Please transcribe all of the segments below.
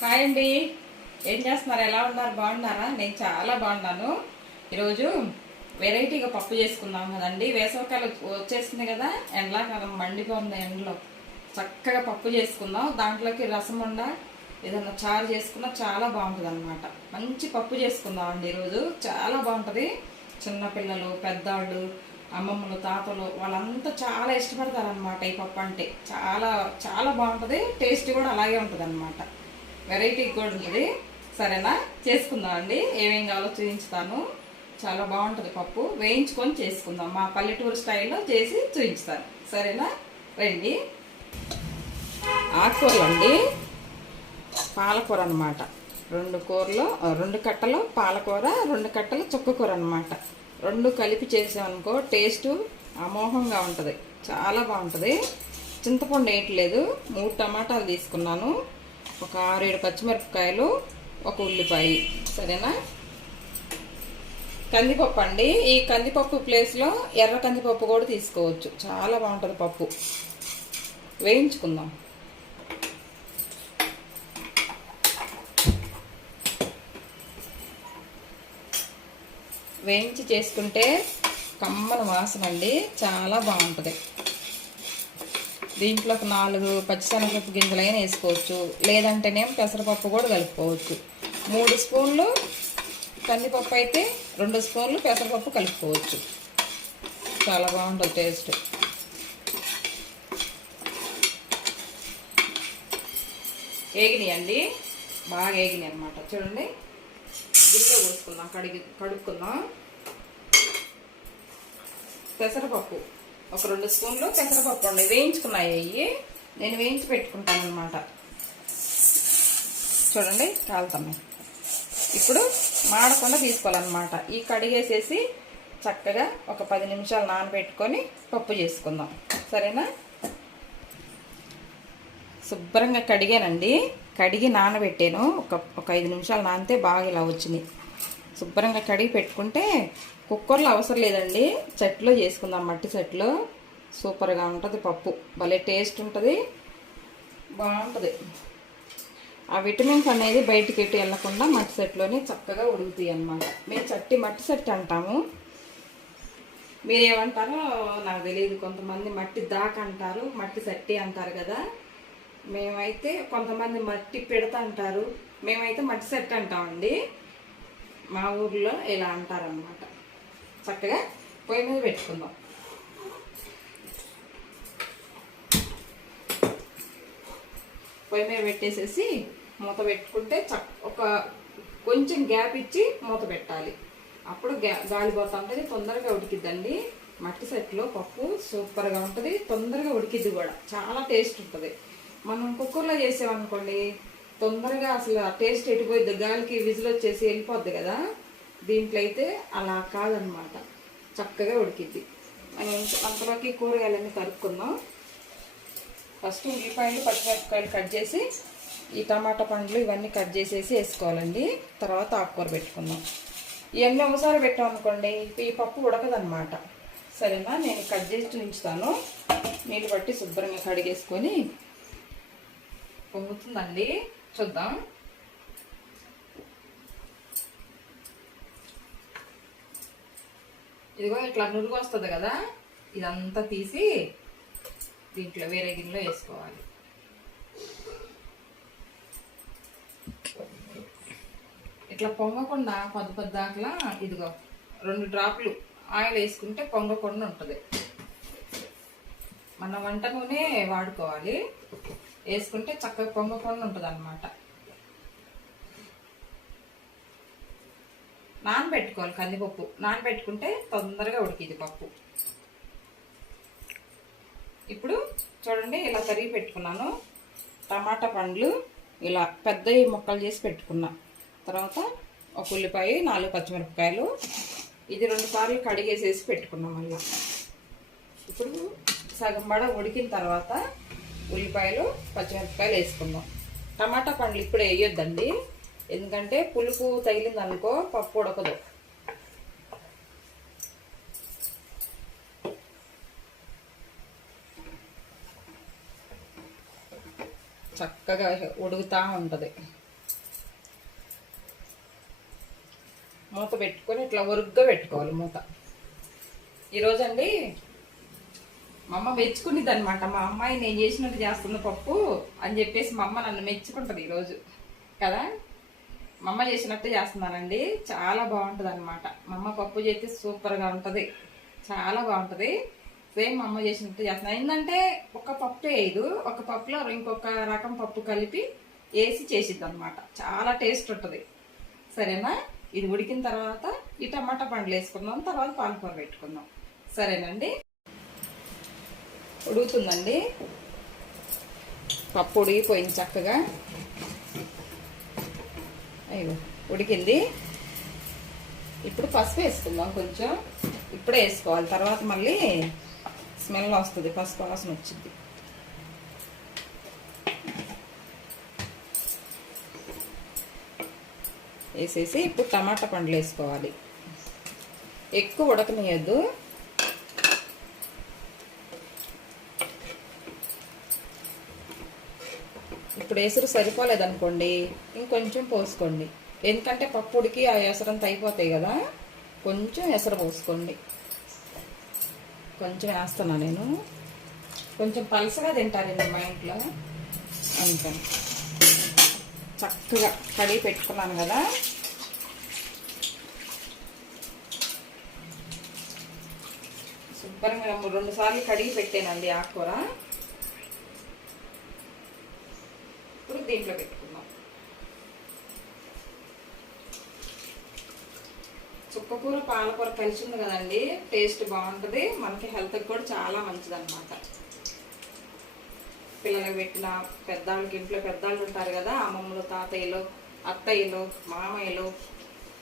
Hi అండి. ఏం చేస్తున్నారు? ఎలా ఉన్నారు? బాగున్నారా? నేను చాలా బాగున్నాను. ఈరోజు వెరైటీగా పప్పు చేసుకుందాం కదండి. వేసవికాలం వచ్చేస్తుంది కదా, ఎండాకాలం మండిపోతుంది ఎండలో. చక్కగా పప్పు చేసుకుందాం. దాంట్లోకి రసం ఉండ ఏదన్నా చారు చేసుకున్నా చాలా బాగుంటుంది అనమాట. మంచి పప్పు చేసుకుందాం అండి ఈరోజు. చాలా బాగుంటుంది. చిన్నపిల్లలు, పెద్దవాళ్ళు, అమ్మమ్మలు, తాతలు వాళ్ళంతా చాలా ఇష్టపడతారనమాట ఈ పప్పు అంటే. చాలా చాలా బాగుంటుంది. టేస్ట్ కూడా అలాగే ఉంటుంది అనమాట. వెరైటీ కూడా ఉంటుంది. సరేనా? చేసుకుందాం అండి. ఏమేం కావాలో చూపించుతాను. చాలా బాగుంటుంది పప్పు. వేయించుకొని చేసుకుందాం. మా పల్లెటూరు స్టైల్లో చేసి చూపించుతాను. సరేనా? రండి. ఆకుకూరలు అండి. పాలకూర అనమాట. 2 కట్టలు పాలకూర, 2 కట్టలు చుక్కకూర అనమాట. 2 కలిపి చేసామనుకో టేస్ట్ అమోఘంగా ఉంటుంది. చాలా బాగుంటుంది. చింతపండు వేయట్లేదు. 3 టమాటాలు తీసుకున్నాను, ఒక 6-7 పచ్చిమిరపకాయలు, ఒక ఉల్లిపాయ. సరేనా? కందిపప్పు అండి. ఈ కందిపప్పు ప్లేస్లో ఎర్ర కందిపప్పు కూడా తీసుకోవచ్చు. చాలా బాగుంటుంది పప్పు. వేయించుకుందాం. వేయించి చేసుకుంటే కమ్మన వాసన అండి. చాలా బాగుంటుంది. దీంట్లో ఒక 4 పచ్చిశనగపప్పు గింజలైనా వేసుకోవచ్చు, లేదంటేనేమో పెసరపప్పు కూడా కలుపుకోవచ్చు. 3 స్పూన్లు కందిపప్పు అయితే 2 స్పూన్లు పెసరపప్పు కలుపుకోవచ్చు. చాలా బాగుంటుంది టేస్ట్. ఏగినాయి అండి. బాగా ఏగినాయి అనమాట. చూడండి, గిన్నెలో పోసుకుందాం. కడుక్కుందాం. పెసరపప్పు ఒక 2 స్పూన్లు పెసరపప్పు అండి. వేయించుకున్నాయి అవి. నేను వేయించి పెట్టుకుంటాను అనమాట. చూడండి, కాలుతున్నాయి. ఇప్పుడు మాడకుండా తీసుకోవాలన్నమాట. ఈ కడిగేసేసి చక్కగా ఒక 10 నిమిషాలు నానబెట్టుకొని పప్పు చేసుకుందాం. సరేనా? శుభ్రంగా కడిగానండి. కడిగి నానబెట్టాను. ఒక 5 నిమిషాలు నానితే బాగా ఇలా వచ్చినాయి. శుభ్రంగా కడిగి పెట్టుకుంటే కుక్కర్లో అవసరం లేదండి. చెట్లో చేసుకుందాం. మట్టి చెట్లో సూపర్గా ఉంటుంది పప్పు. భలే టేస్ట్ ఉంటుంది. బాగుంటుంది. ఆ విటమిన్స్ అనేది బయటికి ఎటు వెళ్ళకుండా మట్టి చెట్లోనే చక్కగా ఉడుకుతాయి అన్నమాట. మేము మట్టి చెట్టు అంటాము. మీరేమంటారో నాకు తెలియదు. కొంతమంది మట్టి దాక అంటారు, మట్టి చట్టి అంటారు కదా. మేమైతే కొంతమంది మట్టి పిడత అంటారు. మేమైతే మట్టి చెట్టు అంటామండి. మా ఊర్లో ఇలా అంటారనమాట. చక్కగా పొయ్యి మీద పెట్టుకుందాం. పొయ్యి మీద పెట్టేసేసి మూత పెట్టుకుంటే ఒక కొంచెం గ్యాప్ ఇచ్చి మూత పెట్టాలి. అప్పుడు గాలి పోతా ఉంటుంది. తొందరగా ఉడికిద్దండి. మట్టి సెట్లో పప్పు సూపర్గా ఉంటుంది. తొందరగా ఉడికిద్ది కూడా. చాలా టేస్ట్ ఉంటుంది. మనం కుక్కర్లో చేసామనుకోండి తొందరగా అసలు ఆ టేస్ట్ ఎటుపోయిద్ది. గాలికి విజిల్ వచ్చేసి వెళ్ళిపోద్ది కదా. దీంట్లో అయితే అలా కాదనమాట. చక్కగా ఉడికిద్ది. అంతలోకి కూరగాయలన్నీ కలుపుకుందాం. ఫస్ట్ ఉల్లిపాయలు, పచ్చిమిరపకాయలు కట్ చేసి, ఈ టమాటా పండ్లు ఇవన్నీ కట్ చేసేసి వేసుకోవాలండి. తర్వాత ఆకుకూర పెట్టుకుందాం. ఇవన్నీ ఒకసారి పెట్టామనుకోండి ఈ పప్పు ఉడకదనమాట. సరేనా? నేను కట్ చేసి చూపించుతాను. నీళ్ళు పట్టి శుభ్రంగా కడిగేసుకొని పొంగుతుందండి. చూద్దాం. ఇదిగో ఇట్లా నురుగు వస్తుంది కదా. ఇదంతా తీసి దీంట్లో వేరే గిన్నెలో వేసుకోవాలి. ఇట్లా పొంగకుండా పొద్దాకలా ఇదిగో 2 డ్రాప్లు ఆయిల్ వేసుకుంటే పొంగకుండా ఉంటుంది. మన వంట నూనె వాడుకోవాలి. వేసుకుంటే చక్కగా పొంగకుండా ఉంటుంది అన్నమాట. నానబెట్టుకోవాలి. కందిపప్పు నానబెట్టుకుంటే తొందరగా ఉడికింది పప్పు. ఇప్పుడు చూడండి, ఇలా తరిగి పెట్టుకున్నాను. టమాటా పండ్లు ఇలా పెద్దవి ముక్కలు చేసి పెట్టుకున్నా. తర్వాత ఒక ఉల్లిపాయ, 4 పచ్చిమిరపకాయలు. ఇది 2 సార్లు కడిగేసేసి పెట్టుకున్నాం. మళ్ళీ ఇప్పుడు సగం బడ ఉడికిన తర్వాత ఉల్లిపాయలు, పచ్చిమిరపకాయలు వేసుకుందాం. టమాటా పండ్లు ఇప్పుడు వేయొద్దండి. ఎందుకంటే పులుపు తగిలింది అనుకో పప్పు ఉడకదు. చక్కగా ఉడుకుతూ ఉంటుంది. మూత పెట్టుకొని ఇట్లా ఒరుగ్గా పెట్టుకోవాలి మూత. ఈరోజండి మా అమ్మ మెచ్చుకునేది అనమాట. మా అమ్మాయి నేను చేసినట్టు చేస్తున్న పప్పు అని చెప్పేసి మా అమ్మ నన్ను మెచ్చుకుంటుంది ఈరోజు కదా. మా అమ్మ చేసినట్టు చేస్తున్నానండి, చాలా బాగుంటుంది అనమాట. మా అమ్మ పప్పు చేస్తే సూపర్గా ఉంటుంది, చాలా బాగుంటుంది. సేమ్ మా అమ్మ చేసినట్టు చేస్తున్నాను. ఏంటంటే ఒక పప్పు వేయదు, ఒక పప్పులో ఇంకొక రకం పప్పు కలిపి వేసి చేసిద్ది అనమాట. చాలా టేస్ట్ ఉంటుంది. సరేనా? ఇది ఉడికిన తర్వాత ఈ టమాటా పండ్లు వేసుకుందాం, తర్వాత పాలకూర పెట్టుకుందాం. సరేనండి? ఉడుకుతుందండి, పప్పు ఉడికిపోయింది చక్కగా. అయ్యో ఉడికింది. ఇప్పుడు పసుపు వేసుకుందాం కొంచెం. ఇప్పుడే వేసుకోవాలి, తర్వాత మళ్ళీ స్మెల్ వస్తుంది, పసుపు వాసన వచ్చింది. వేసేసి ఇప్పుడు టమాటా పండ్లు వేసుకోవాలి. ఎక్కువ ఉడకనియద్దు. ఇప్పుడు ఎసురు సరిపోలేదనుకోండి ఇంకొంచెం పోసుకోండి, ఎందుకంటే పప్పు ఉడికి ఆ ఎసరంతా అయిపోతాయి కదా. కొంచెం ఎసరు పోసుకోండి. కొంచెం వేస్తున్నా నేను, కొంచెం పలసగా తింటారండి మా ఇంట్లో, అందుకని. చక్కగా కడిగి పెట్టుకున్నాను కదా. శుభ్రంగా 2 సార్లు కడిగి పెట్టానండి ఆకుకూర. ఇప్పుడు దీంట్లో పెట్టుకుందాం. చుక్కకూర పాలకూర కలిసి ఉంది కదండి, టేస్ట్ బాగుంటుంది, మనకి హెల్త్కి కూడా చాలా మంచిది అనమాట. పిల్లలకు పెట్టిన, పెద్దవాళ్ళకి, ఇంట్లో పెద్దవాళ్ళు ఉంటారు కదా, అమ్మమ్మలు, తాతయ్యలు, అత్తయ్యలు, మామయ్యలు,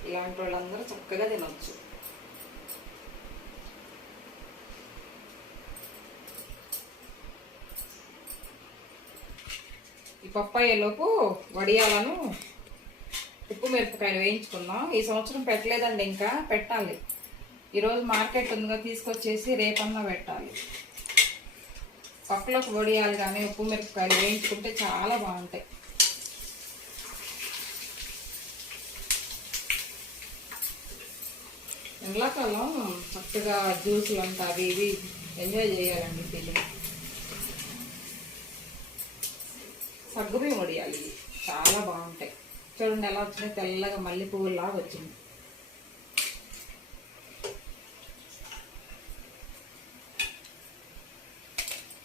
ఇలాంటి వాళ్ళందరూ చక్కగా తినవచ్చు. ఈ పప్పాయలోపు వడియాలను ఉప్పు మిరపకాయలు వేయించుకుందాం. ఈ సంవత్సరం పెట్టలేదండి, ఇంకా పెట్టాలి. ఈరోజు మార్కెట్ ఉందిగా, తీసుకొచ్చేసి రేపన్నా పెట్టాలి. పప్పులోకి వడియాలు కానీ ఉప్పు మిరపకాయలు వేయించుకుంటే చాలా బాగుంటాయి. ఎండాకాలం చక్కగా జ్యూసులు అంతా అవి ఇవి ఎంజాయ్ చేయాలండి పిల్లలు. సగ్గుబియ్యం వడియాలి, చాలా బాగుంటాయి. చూడండి ఎలా వచ్చినాయి, తెల్లగా మల్లె పువ్వులాగా వచ్చింది.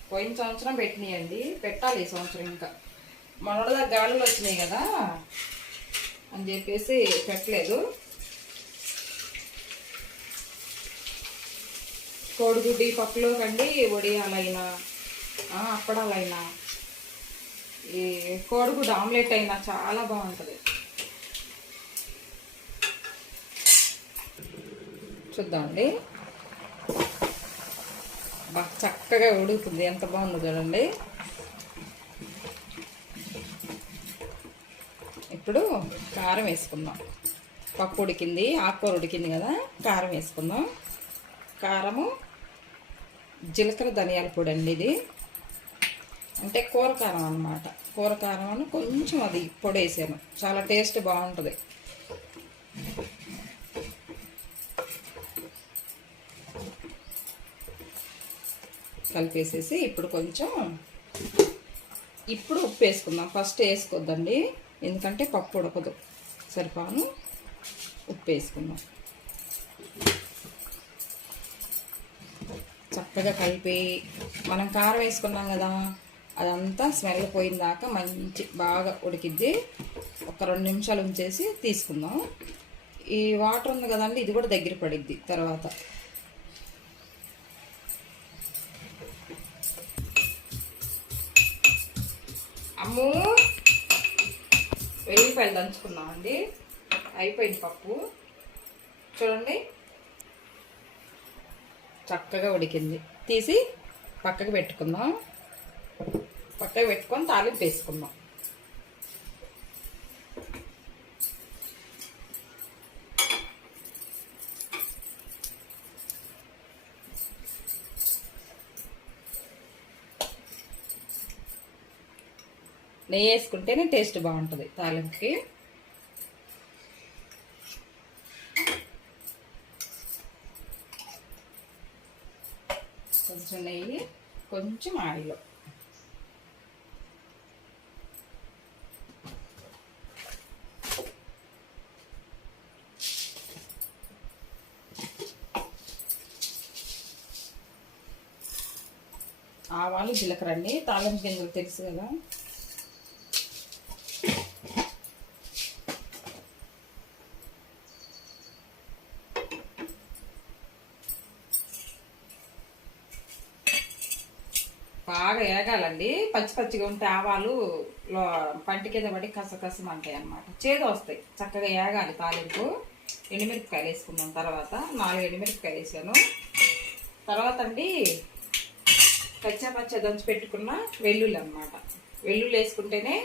పోయిన సంవత్సరం పెట్టినాయండి, పెట్టాలి ఈ సంవత్సరం. ఇంకా మొన్నటిదా గాలులు వచ్చినాయి కదా అని చెప్పేసి పెట్టలేదు. కోడిగుడ్డి పప్పులో కండి వడియాలైనా, అప్పడాలైనా, ఈ కోడిగుడ్డు ఆమ్లెట్ అయినా చాలా బాగుంటుంది. చూద్దామండి, బాగా చక్కగా ఉడుకుతుంది, ఎంత బాగుందో చూడండి. ఇప్పుడు కారం వేసుకుందాం. పప్పు ఉడికింది, ఆకుకూర ఉడికింది కదా, కారం వేసుకుందాం. కారము, జీలకర్ర ధనియాల పొడి అండి ఇది, అంటే కూర కారం అన్నమాట. కూర కారం అని కొంచెం అది పొడి వేసాను, చాలా టేస్ట్ బాగుంటుంది. కలిపేసేసి ఇప్పుడు కొంచెం ఉప్పు వేసుకుందాం. ఫస్ట్ వేసుకోద్దండి, ఎందుకంటే పప్పు ఉడకదు. సరిపాను ఉప్పు వేసుకుందాం. చక్కగా కలిపి, మనం కారం వేసుకున్నాం కదా, అదంతా స్మెల్ పోయిన దాకా మంచి బాగా ఉడికిద్ది. ఒక 2 నిమిషాలు ఉంచేసి తీసుకుందాం. ఈ వాటర్ ఉంది కదండి, ఇది కూడా దగ్గర పడిద్ది తర్వాత. అమ్ము వెల్లిపాయలు దంచుకున్నామండి, అయిపోయింది పప్పు. చూడండి చక్కగా ఉడికింది. తీసి పక్కకు పెట్టుకుందాం. పక్కకు పెట్టుకొని తాలింపు వేసుకుందాం. నెయ్యి వేసుకుంటేనే టేస్ట్ బాగుంటుంది తాలింపుకి. కొంచెం నెయ్యి, కొంచెం ఆయిల్. ఆవాలు, జీలకర్ర అండి, తాలింపు గింజలు తెలుసు కదా. బాగా ఏగాలండి. పచ్చి పచ్చిగా ఉంటే ఆవాలు పంటి కింద పడి కసకసమంటాయి అన్నమాట, చేదు వస్తాయి. చక్కగా ఏగాలి తాలింపు. ఎండుమిరపకాయలు వేసుకున్నాం. తర్వాత 4 ఎండుమిరపకాయలు వేసాను. తర్వాత అండి పచ్చ దంచి పెట్టుకున్న వెల్లుల్లి అన్నమాట. వెల్లుల్లి వేసుకుంటేనే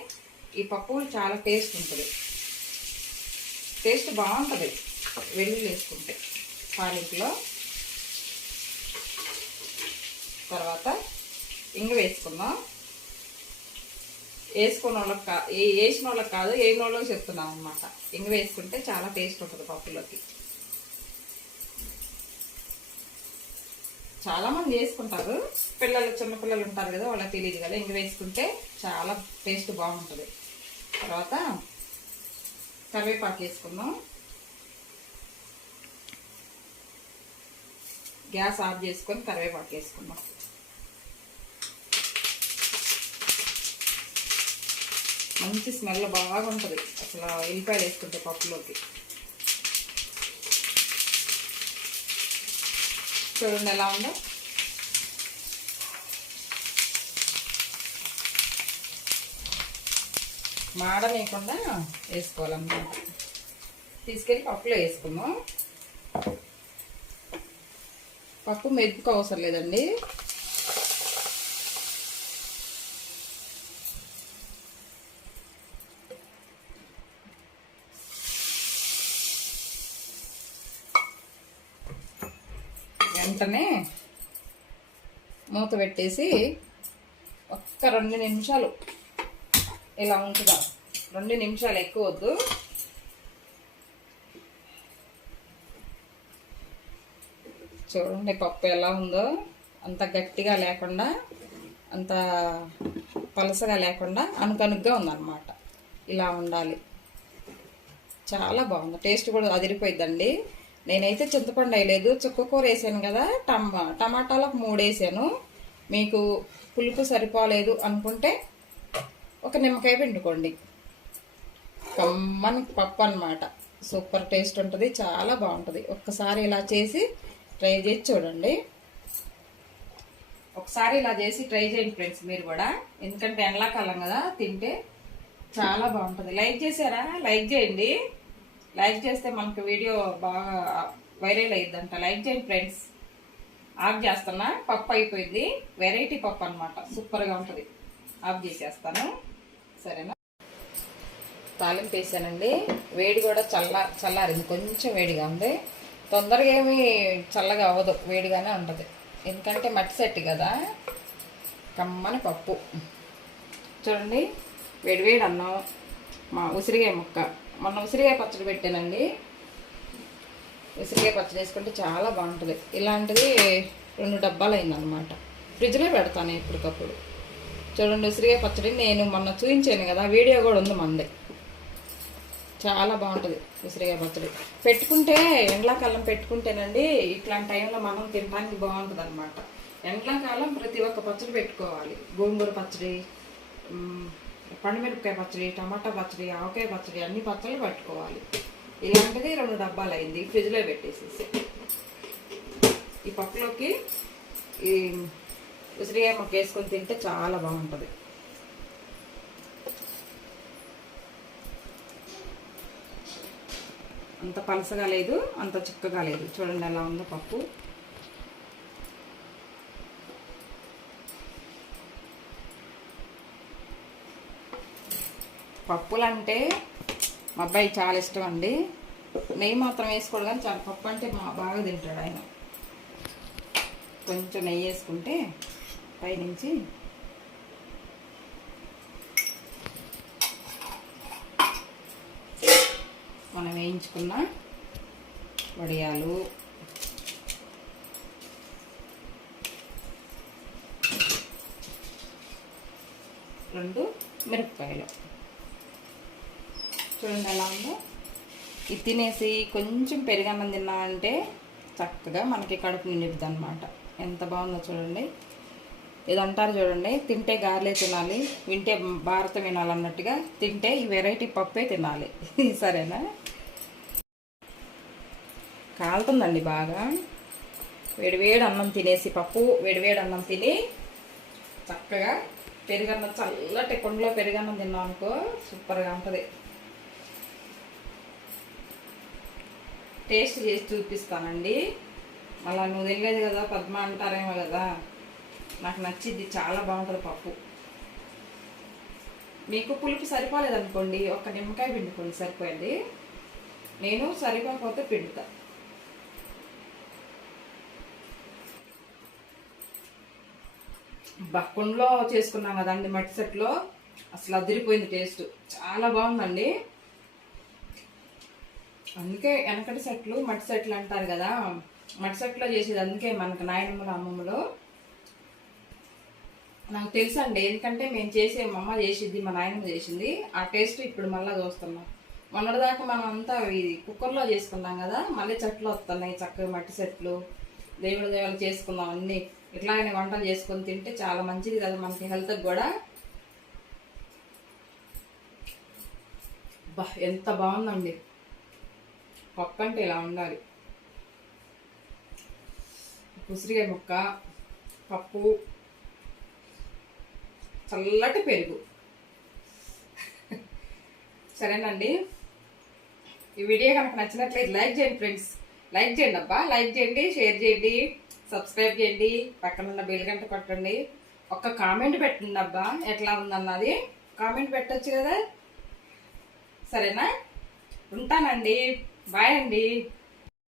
ఈ పప్పు చాలా టేస్ట్ ఉంటుంది. టేస్ట్ బాగుంటుంది వెల్లుల్లి వేసుకుంటే తాలింపులో. తర్వాత ఇంగ వేసుకుందాం. వేసిన వాళ్ళకి కాదు, వేసిన వాళ్ళకి చెప్తున్నాం అన్నమాట. ఇంగ వేసుకుంటే చాలా టేస్ట్ ఉంటుంది పప్పులోకి. చాలా మంది వేసుకుంటారు, చిన్నపిల్లలు ఉంటారు కదా, వాళ్ళకి తెలియదు కదా. ఇంగ వేసుకుంటే చాలా టేస్ట్ బాగుంటుంది. తర్వాత కరివేపాకు వేసుకుందాం. గ్యాస్ ఆఫ్ చేసుకొని కరివేపాకు వేసుకుందాం. మంచి స్మెల్ బాగుంటుంది అసలు ఎల్లిపాయలు వేసుకుంటే పప్పులోకి. చూడండి ఎలా ఉందో. మాడనేయకుండా వేసుకోవాలన్నమాట. తీసుకెళ్ళి పప్పులో వేసుకుందాం. పప్పు మెదుపుకు అవసరం లేదండి. వెంటనే మూత పెట్టేసి ఒక్క 2 నిమిషాలు ఇలా ఉంచుదాం. 2 నిమిషాలు, ఎక్కువ వద్దు. చూడండి పప్పు ఎలా ఉందో. అంత గట్టిగా లేకుండా, అంత పలసగా లేకుండా అనుకనుగ్గా ఉందన్నమాట. ఇలా ఉండాలి. చాలా బాగుంది. టేస్ట్ కూడా అదిరిపోయిద్దండి. నేనైతే చింతపండు వేయలేదు, చుక్కకూర వేసాను కదా. టమాటాలకు 3 వేసాను. మీకు పులుపు సరిపోలేదు అనుకుంటే ఒక నిమ్మకాయ పిండుకోండి. కమ్మని పప్పు అన్నమాట. సూపర్ టేస్ట్ ఉంటుంది, చాలా బాగుంటుంది. ఒక్కసారి ఇలా చేసి ట్రై చేసి చూడండి. ఒకసారి ఇలా చేసి ట్రై చేయండి ఫ్రెండ్స్ మీరు కూడా. ఎందుకంటే ఎండాకాలం కదా, తింటే చాలా బాగుంటుంది. లైక్ చేశారా? లైక్ చేయండి. లైక్ చేస్తే మనకు వీడియో బాగా వైరల్ అయ్యిద్దంట. లైక్ చేయండి ఫ్రెండ్స్. ఆఫ్ చేస్తున్నా. పప్పు అయిపోయింది. వెరైటీ పప్పు అనమాట, సూపర్గా ఉంటుంది. ఆఫ్ చేసేస్తాను. సరేనా? తాలింపు వేసానండి. వేడి కూడా చల్లారింది, కొంచెం వేడిగా ఉంది. తొందరగా ఏమి చల్లగా అవ్వదు, వేడిగానే ఉంటుంది. ఎందుకంటే మట్టి సెట్ కదా. కమ్మని పప్పు చూడండి. వేడివేడి అన్నం, మా ఉసిరికాయ ముక్క. మొన్న ఉసిరికాయ పచ్చడి పెట్టానండి. ఉసిరికాయ పచ్చడి వేసుకుంటే చాలా బాగుంటుంది. ఇలాంటిది 2 డబ్బాలు అయిందనమాట. ఫ్రిడ్జ్లో పెడతాను ఎప్పటికప్పుడు. చూడండి ఉసిరికాయ పచ్చడి నేను మొన్న చూపించాను కదా, వీడియో కూడా ఉంది మంది. చాలా బాగుంటుంది ఉసిరికాయ పచ్చడి. పెట్టుకుంటే ఎండాకాలం పెట్టుకుంటేనండి ఇట్లాంటి టైంలో మనం తినడానికి బాగుంటుంది అనమాట. ఎండాకాలం ప్రతి ఒక్క పచ్చడి పెట్టుకోవాలి. గోంగూర పచ్చడి, పండుమిరపకాయ పచ్చడి, టమాటా పచ్చడి, ఆవకాయ పచ్చడి, అన్ని పచ్చళ్ళు పెట్టుకోవాలి. ఇలాంటిది 2 డబ్బాలు అయింది. ఫ్రిడ్జ్లో పెట్టేసేసి ఈ పప్పులోకి ఈ ఉసిరికాయ ముక్క వేసుకొని తింటే చాలా బాగుంటుంది. అంత పలసగా లేదు, అంత చిక్కగా లేదు. చూడండి ఎలా ఉందో పప్పు. పప్పులంటే మా అబ్బాయి చాలా ఇష్టం అండి. నెయ్యి మాత్రం వేసుకోడు కానీ చాలా పప్పు అంటే బాగా తింటాడు ఆయన. కొంచెం నెయ్యి వేసుకుంటే పైనుంచి మనం వేయించుకున్న వడియాలు, 2 మిరపకాయలు. చూడండి ఎలా ఉందో. ఇది తినేసి కొంచెం పెరుగన్నం తిన్నామంటే చక్కగా మనకి కడుపు నిండుద్ది అనమాట. ఎంత బాగుందో చూడండి. ఇది అంటారు చూడండి, తింటే గారెలే తినాలి, వింటే భారతం వినాలన్నట్టుగా తింటే ఈ వెరైటీ పప్పే తినాలి. సరేనా? కాలుతుందండి బాగా. వేడివేడి అన్నం తినేసి, పప్పు వేడివేడి అన్నం తిని చక్కగా పెరుగన్నం, చల్లటి కొండలో పెరుగన్నం తిన్నాం అనుకో సూపర్గా ఉంటుంది. టేస్ట్ చేసి చూపిస్తానండి. మళ్ళీ నువ్వు తెలియదు కదా పద్మ అంటారేమో కదా, నాకు నచ్చింది, చాలా బాగుంటుంది పప్పు. మీకు పులుపు సరిపోలేదనుకోండి, ఒక్క నిమ్మకాయ పిండుకోండి సరిపోయింది. నేను సరిపోకపోతే పిండుతా. కుండలో చేసుకున్నాం కదండి మట్టి సెట్లో, అసలు అదిరిపోయింది టేస్ట్, చాలా బాగుందండి. అందుకే వెనకటి సెట్లు మట్టి సెట్లు అంటారు కదా, మట్టి సెట్లో చేసేది అందుకే మనకు నాయనమ్మలు అమ్మమ్మలు. నాకు తెలుసు అండి, ఎందుకంటే మేము చేసే మా అమ్మ చేసిద్ది, మా నాయనమ్మ చేసింది, ఆ టేస్ట్ ఇప్పుడు మళ్ళీ చూస్తున్నాం. మొన్నటిదాకా మనం అంతా ఇది కుక్కర్లో చేసుకున్నాం కదా, మళ్ళీ చెట్లు వస్తున్నాయి చక్కగా మట్టి సెట్లు. దేవుళ్ళు చేసుకుందాం అన్నీ ఇట్లాగనే వంటలు చేసుకొని తింటే చాలా మంచిది కదా మనకి, హెల్త్కి కూడా. బా ఎంత బాగుందండి పప్పు అంటే, ఇలా ఉండాలి. ఉసిరికాయ ముక్క, పప్పు, చల్లటి పెరుగు. సరేనండి, ఈ వీడియో కనుక నచ్చినట్లయితే లైక్ చేయండి ఫ్రెండ్స్, లైక్ చేయండి అబ్బా, లైక్ చేయండి, షేర్ చేయండి, సబ్స్క్రైబ్ చేయండి, పక్కన ఉన్న బెల్ గంట కొట్టండి, ఒక్క కామెంట్ పెట్టండి అబ్బా, ఎట్లా ఉందన్నది కామెంట్ పెట్టచ్చు కదా. సరేనా? ఉంటానండి, బాయ్ అండి.